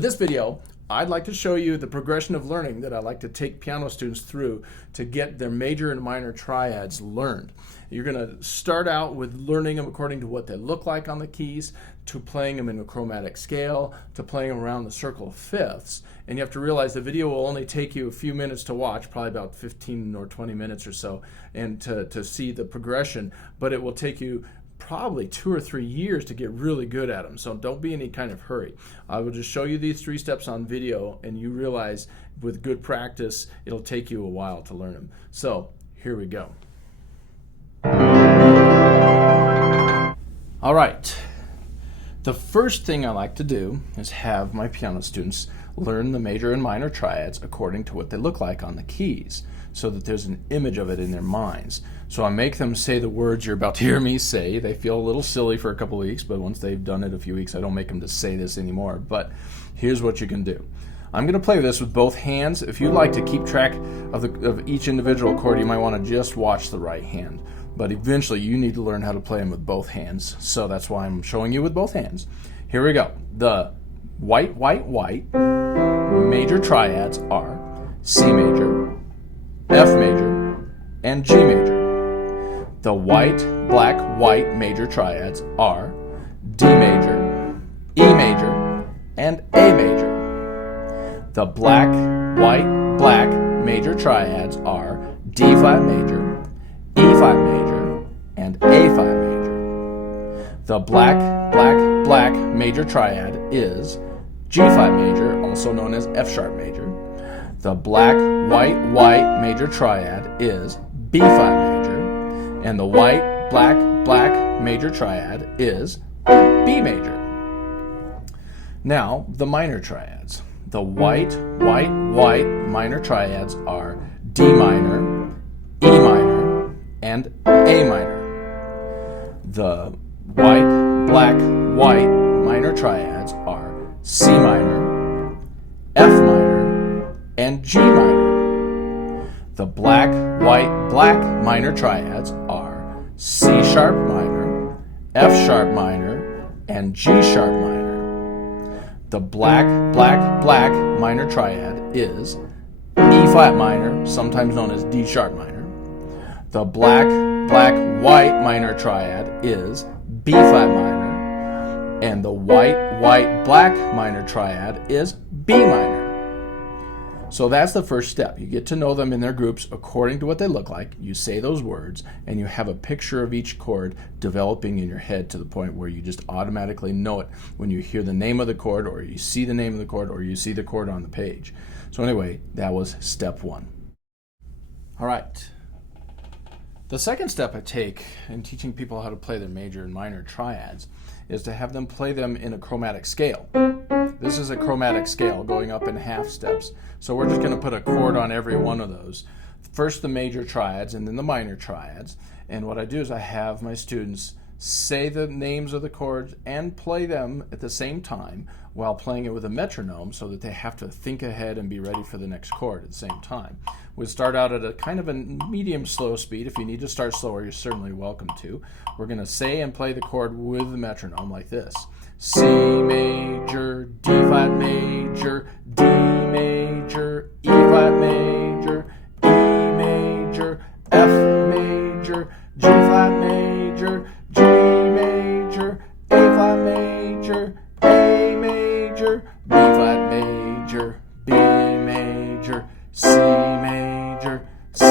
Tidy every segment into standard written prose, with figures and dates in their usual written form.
With this video, I'd like to show you the progression of learning that I like to take piano students through to get their major and minor triads learned. You're going to start out with learning them according to what they look like on the keys, to playing them in a chromatic scale, to playing them around the circle of fifths. And you have to realize the video will only take you a few minutes to watch, probably about 15 or 20 minutes or so, and to see the progression, but it will take you probably 2 or 3 years to get really good at them. So don't be in any kind of hurry. I will just show you these 3 steps on video, and you realize with good practice, it'll take you a while to learn them. So here we go. All right. The first thing I like to do is have my piano students learn the major and minor triads according to what they look like on the keys, so that there's an image of it in their minds. So I make them say the words you're about to hear me say. They feel a little silly for a couple of weeks, but once they've done it a few weeks, I don't make them to say this anymore. But here's what you can do. I'm going to play this with both hands. If you'd like to keep track of each individual chord, you might want to just watch the right hand. But eventually you need to learn how to play them with both hands. So that's why I'm showing you with both hands. Here we go. The white, white, white major triads are C major, F major, and G major. The white, black, white major triads are D major, E major, and A major. The black, white, black major triads are D flat major, E flat major, and A flat major. The black, black, black major triad is G flat major, also known as F sharp major. The black, white, white major triad is B flat major, and the white, black, black major triad is B major. Now, the minor triads. The white, white, white minor triads are D minor, E minor, and A minor. The white, black, white minor triads are C minor, F minor, and G minor. The black, white, black minor triads are C sharp minor, F sharp minor, and G sharp minor. The black, black, black minor triad is E flat minor, sometimes known as D sharp minor. The black, black, white minor triad is B flat minor, and the white, white, black minor triad is B minor. So that's the first step. You get to know them in their groups according to what they look like. You say those words, and you have a picture of each chord developing in your head to the point where you just automatically know it when you hear the name of the chord, or you see the name of the chord, or you see the chord on the page. So anyway, that was step 1. All right. The second step I take in teaching people how to play their major and minor triads is to have them play them in a chromatic scale. This is a chromatic scale going up in half steps. So we're just going to put a chord on every one of those. First the major triads and then the minor triads. And what I do is I have my students say the names of the chords and play them at the same time while playing it with a metronome, so that they have to think ahead and be ready for the next chord at the same time. We start out at a kind of a medium slow speed. If you need to start slower, you're certainly welcome to. We're going to say and play the chord with the metronome like this. C major, D flat major, D major, E flat major, E major, F major, G flat major, G major, A flat major, A major, B flat major, B major, C major, C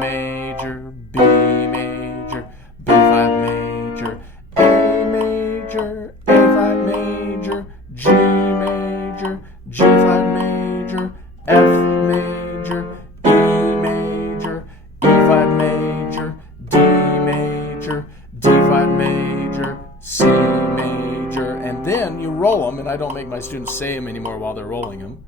major, B major, B flat major, A major, A flat major, G major, G flat major, F major, E major, E flat major, D major, D flat major, C major, and then you roll them, and I don't make my students say them anymore while they're rolling them.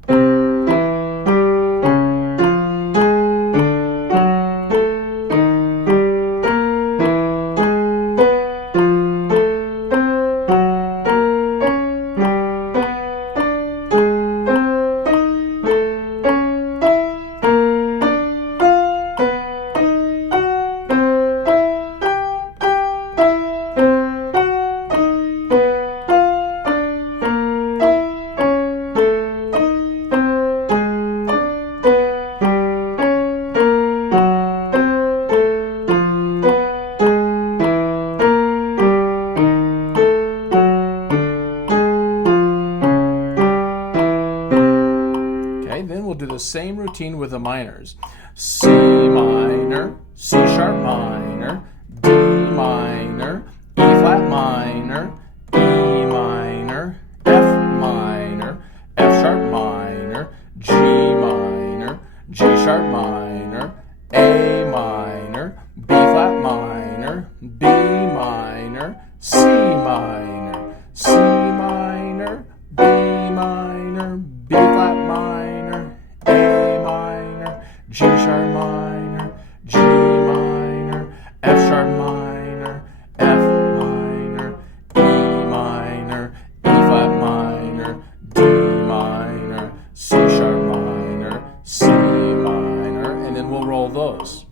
same routine with the minors. C minor, C sharp minor, D minor, E flat minor, E minor, F minor, F sharp minor, G minor, G sharp minor, A minor, B flat minor, B minor, C minor, C minor, B minor, B flat minor, A minor, G sharp minor, G minor, F sharp minor, F minor, E minor, E flat minor, D minor, C sharp minor, C minor, and then we'll roll those.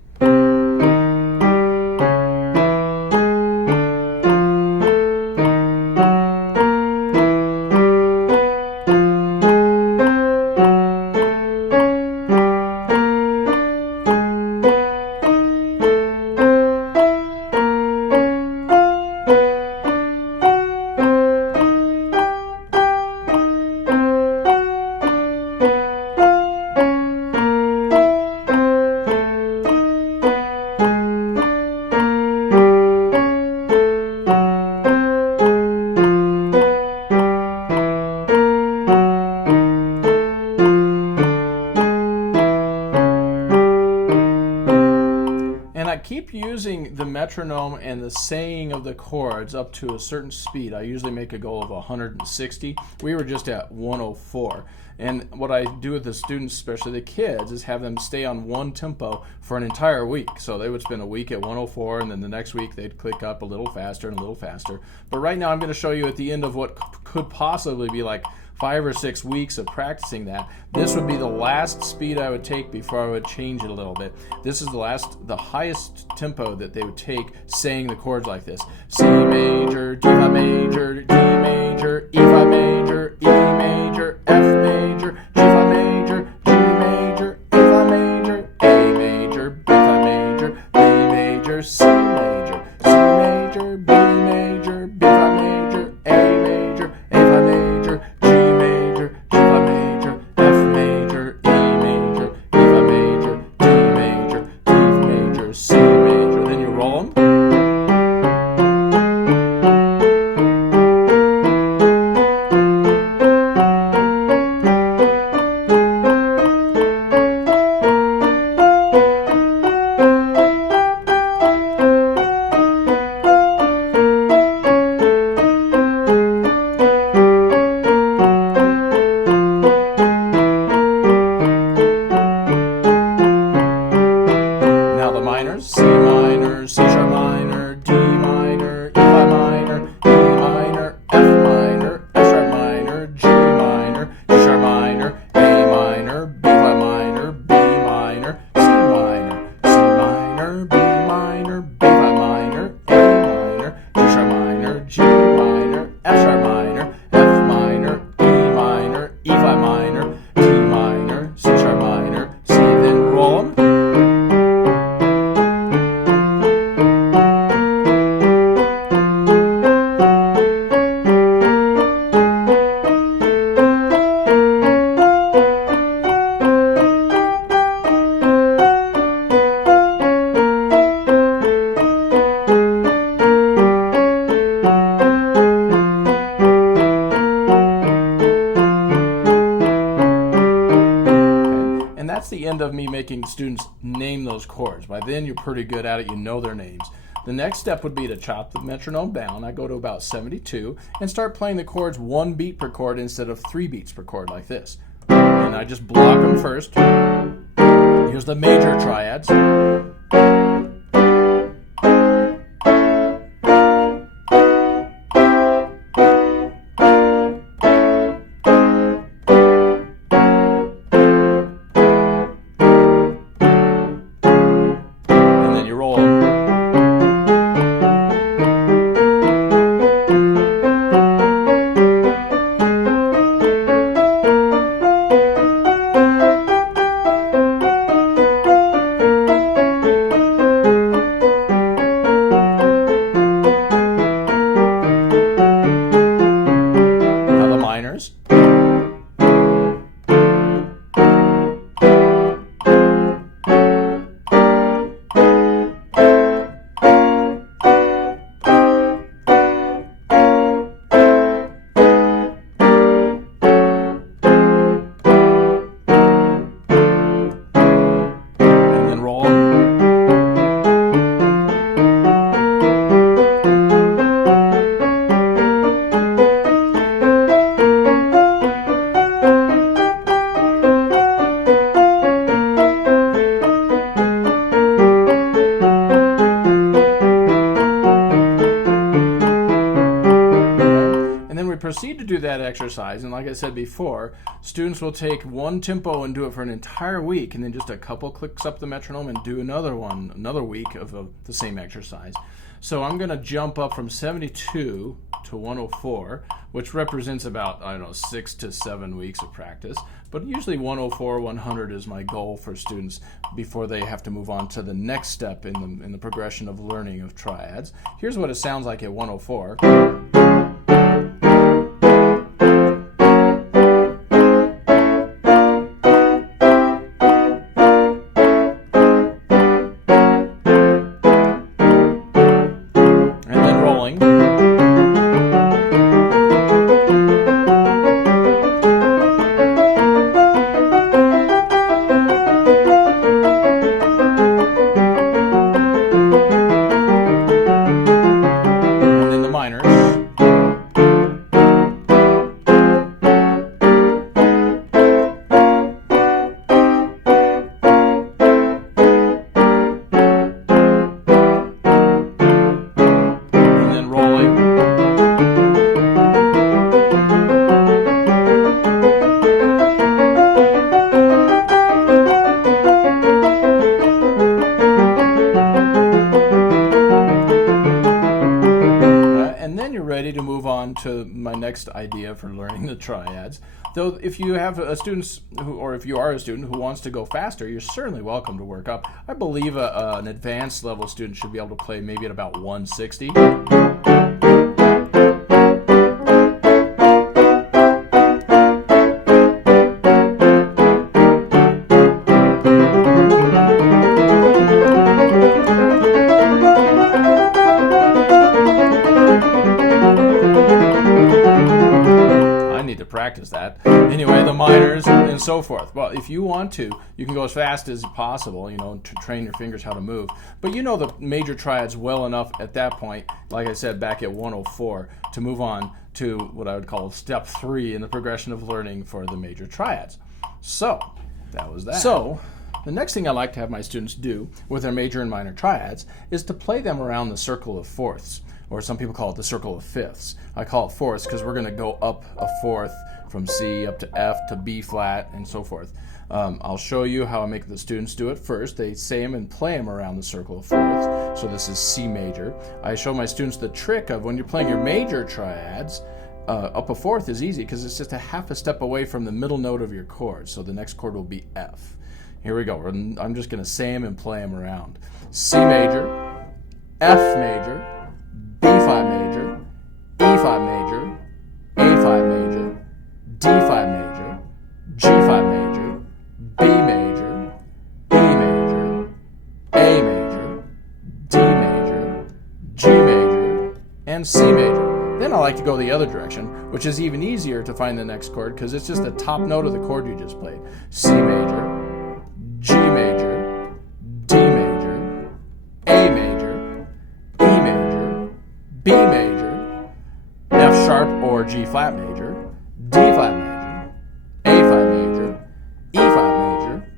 Keep using the metronome and the saying of the chords up to a certain speed. I usually make a goal of 160. We were just at 104. And what I do with the students, especially the kids, is have them stay on one tempo for an entire week. So they would spend a week at 104, and then the next week they'd click up a little faster and a little faster. But right now I'm going to show you at the end of what could possibly be like 5 or 6 weeks of practicing that. This would be the last speed I would take before I would change it a little bit. This is the highest tempo that they would take saying the chords like this. C major, D flat major, D major, E flat major, E major, F major, G flat major, G major, A flat major, A major, B flat major, B major, C major, C major, B major, B flat major, A major, A flat major, G major, G flat major, F major, E major, E flat major, D major, D major, C major. Then you roll them. C minor, C sharp minor, D minor, E flat minor, E minor, F minor, F sharp minor, G minor, G sharp minor, A minor, B flat minor, B minor, C minor, C minor, B minor, B flat minor, A minor, G sharp minor, G minor, F sharp minor, F minor, E minor, E flat minor, D minor, C sharp minor, C, then roll them. That's the end of me making students name those chords. By then you're pretty good at it, you know their names. The next step would be to chop the metronome down. I go to about 72 and start playing the chords 1 beat per chord instead of 3 beats per chord like this. And I just block them first. Here's the major triads. proceed to do that exercise, and like I said before, students will take one tempo and do it for an entire week, and then just a couple clicks up the metronome and do another week of the same exercise. So I'm going to jump up from 72 to 104, which represents about, I don't know, 6 to 7 weeks of practice. But usually 104, 100 is my goal for students before they have to move on to the next step in the progression of learning of triads. Here's what it sounds like at 104. Ready to move on to my next idea for learning the triads. Though if you have a student or if you are a student who wants to go faster, you're certainly welcome to work up. I believe an advanced level student should be able to play maybe at about 160. Practice that. Anyway, the minors and so forth. Well, if you want to, you can go as fast as possible, to train your fingers how to move. But you know the major triads well enough at that point, like I said, back at 104, to move on to what I would call step 3 in the progression of learning for the major triads. So, that was that. So, the next thing I like to have my students do with their major and minor triads is to play them around the circle of fourths, or some people call it the circle of fifths. I call it fourths because we're going to go up a fourth from C up to F to B flat and so forth. I'll show you how I make the students do it first. They say them and play them around the circle of fourths. So this is C major. I show my students the trick of when you're playing your major triads, up a fourth is easy because it's just a half a step away from the middle note of your chord. So the next chord will be F. Here we go. I'm just going to say them and play them around. C major, F major, B5 major, E5 major, A5 major, D5 major, G5 major, B major, E major, A major, D major, G major, and C major. Then I like to go the other direction, which is even easier to find the next chord because it's just the top note of the chord you just played. C major, G major, D major, A major, E major, B major, F sharp or G flat major, D5 major, A5 major, E5 major,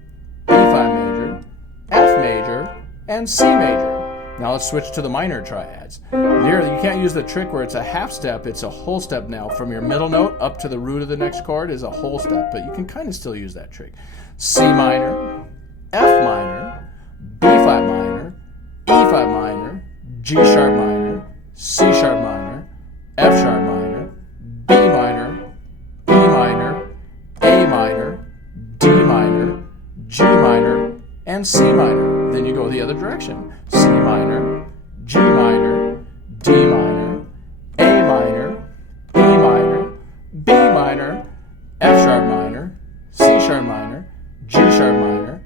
B5 major, F major, and C major. Now let's switch to the minor triads. Here you can't use the trick where it's a half step, it's a whole step now. From your middle note up to the root of the next chord is a whole step, but you can kind of still use that trick. C minor, F minor, B5 minor, E5 minor, G sharp minor, C sharp minor, F sharp minor, B minor, E minor, A minor, D minor, G minor, and C minor. Then you go the other direction. C minor, G minor, D minor, A minor, E minor, B minor, F sharp minor, C sharp minor, G sharp minor,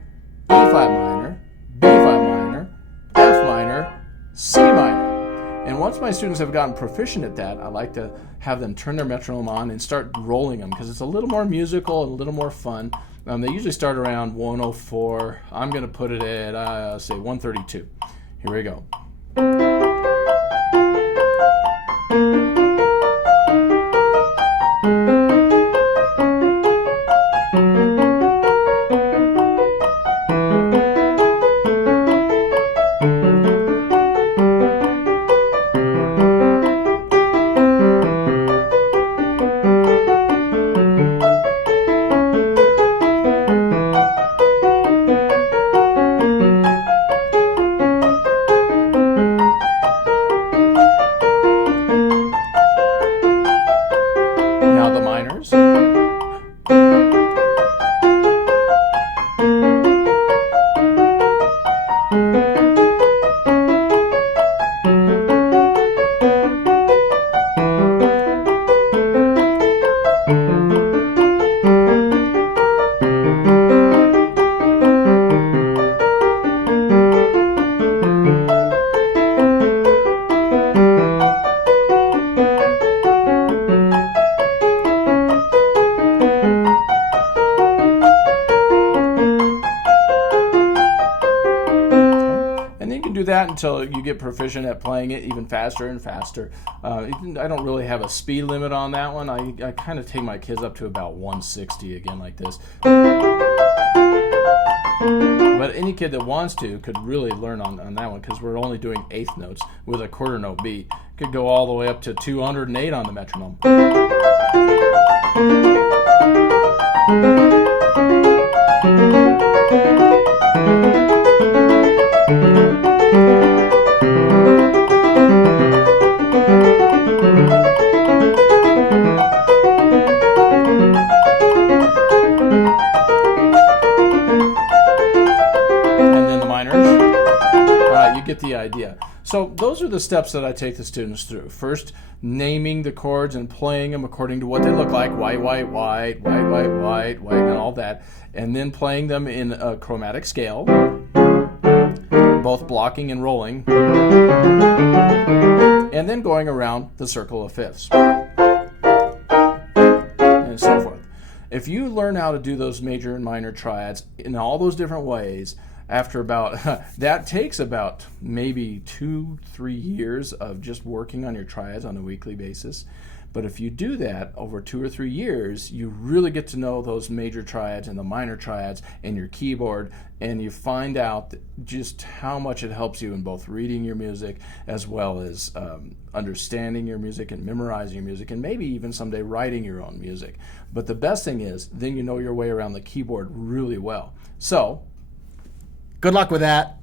E5 minor, B5 minor, F minor, C minor. And once my students have gotten proficient at that, I like to have them turn their metronome on and start rolling them because it's a little more musical and a little more fun. They usually start around 104. I'm going to put it at, say, 132. Here we go. until you get proficient at playing it even faster and faster. I don't really have a speed limit on that one. I kind of take my kids up to about 160 again, like this. But any kid that wants to could really learn on that one, because we're only doing eighth notes with a quarter note beat. Could go all the way up to 208 on the metronome. Get the idea. So those are the steps that I take the students through. First, naming the chords and playing them according to what they look like, white, white, white, white, white, white, white, and all that. And then playing them in a chromatic scale, both blocking and rolling, and then going around the circle of fifths, and so forth. If you learn how to do those major and minor triads in all those different ways, after about, that takes about maybe 2-3 years of just working on your triads on a weekly basis. But if you do that over 2 or 3 years, you really get to know those major triads and the minor triads and your keyboard, and you find out just how much it helps you in both reading your music as well as understanding your music and memorizing your music, and maybe even someday writing your own music. But the best thing is, then you know your way around the keyboard really well. So, good luck with that.